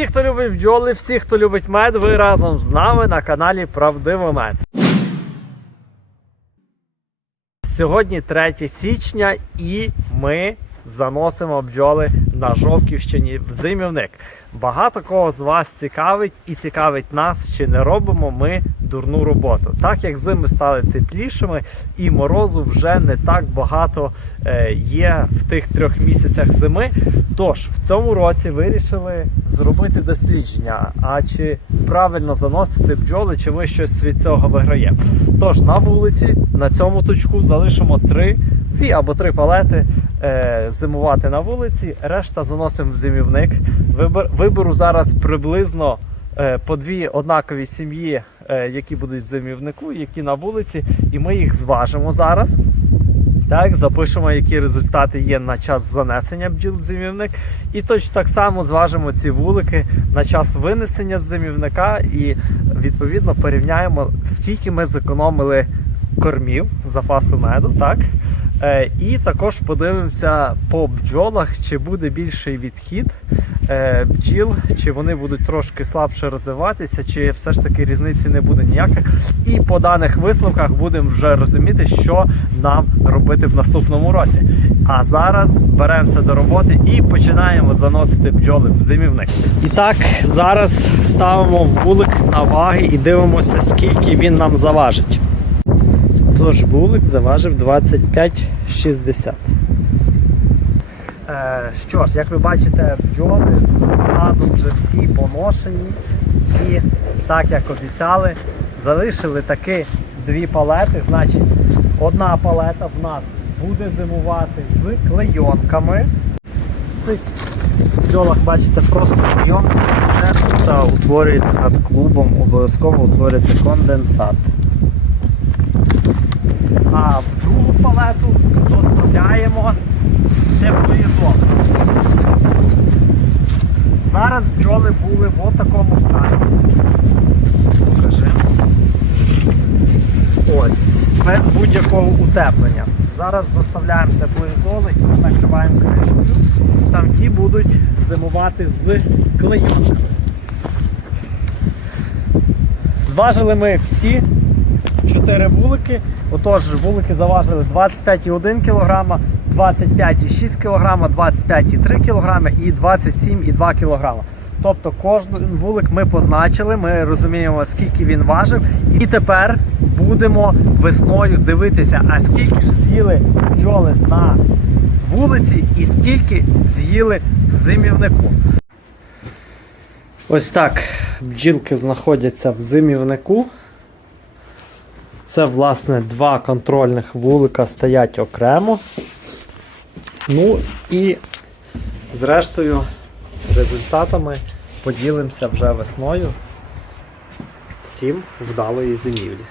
Всі, хто любить бджоли, всі, хто любить мед, ви разом з нами на каналі Правдиво Мед. Сьогодні 3 січня і ми заносимо бджоли на Жовківщині в зимівник. Багато кого з вас цікавить і цікавить нас, чи не робимо ми дурну роботу. Так як зими стали теплішими і морозу вже не так багато е, є в тих трьох місяцях зими. Тож в цьому році вирішили зробити дослідження, а чи правильно заносити бджоли, чи ми щось від цього виграємо. Тож на вулиці на цьому точку залишимо три, дві або три палети е, зимувати на вулиці, решта заносимо в зимівник. Вибер, виберу зараз приблизно е, по дві однакові сім'ї, е, які будуть в зимівнику, які на вулиці, і ми їх зважимо зараз. Так, запишемо, які результати є на час занесення бджіл в зимівник. І точно так само зважимо ці вулики на час винесення з зимівника і відповідно порівняємо, скільки ми зекономили кормів, запасу меду. так? Е, і також подивимося по бджолах, чи буде більший відхід е, бджіл, чи вони будуть трошки слабше розвиватися, чи все ж таки різниці не буде ніяких. І по даних висновках будемо вже розуміти, що нам робити в наступному році. А зараз беремося до роботи і починаємо заносити бджоли в зимівник. І так, зараз ставимо вулик на ваги і дивимося, скільки він нам заважить. Тож вулик заважив 25,60. Е, що ж, як ви бачите, бджоли з саду вже всі поношені. І так як обіцяли, залишили таки дві палети. Значить, одна палета в нас буде зимувати з клейонками. Цих бджолах, бачите, просто клейонки. Тут утворюється над клубом, обов'язково утворюється конденсат. А в другу палету доставляємо теплоізол. Зараз бджоли були в такому стані. Покажи. Ось, без будь-якого утеплення. Зараз доставляємо теплоізоли і накриваємо кришкою. Там ті будуть зимувати з клейонками. Зважили ми всі 4 вулики. Отож, вулики заважили 25,1 кг, 25,6 кг, 25,3 кг і 27,2 кг. Тобто кожен вулик ми позначили, ми розуміємо, скільки він важив. І тепер будемо весною дивитися, а скільки ж з'їли бджоли на вулиці і скільки з'їли в зимівнику. Ось так бджілки знаходяться в зимівнику. Це, власне, два контрольних вулика стоять окремо. Ну і зрештою результатами поділимося вже весною. Всім вдалої зимівлі.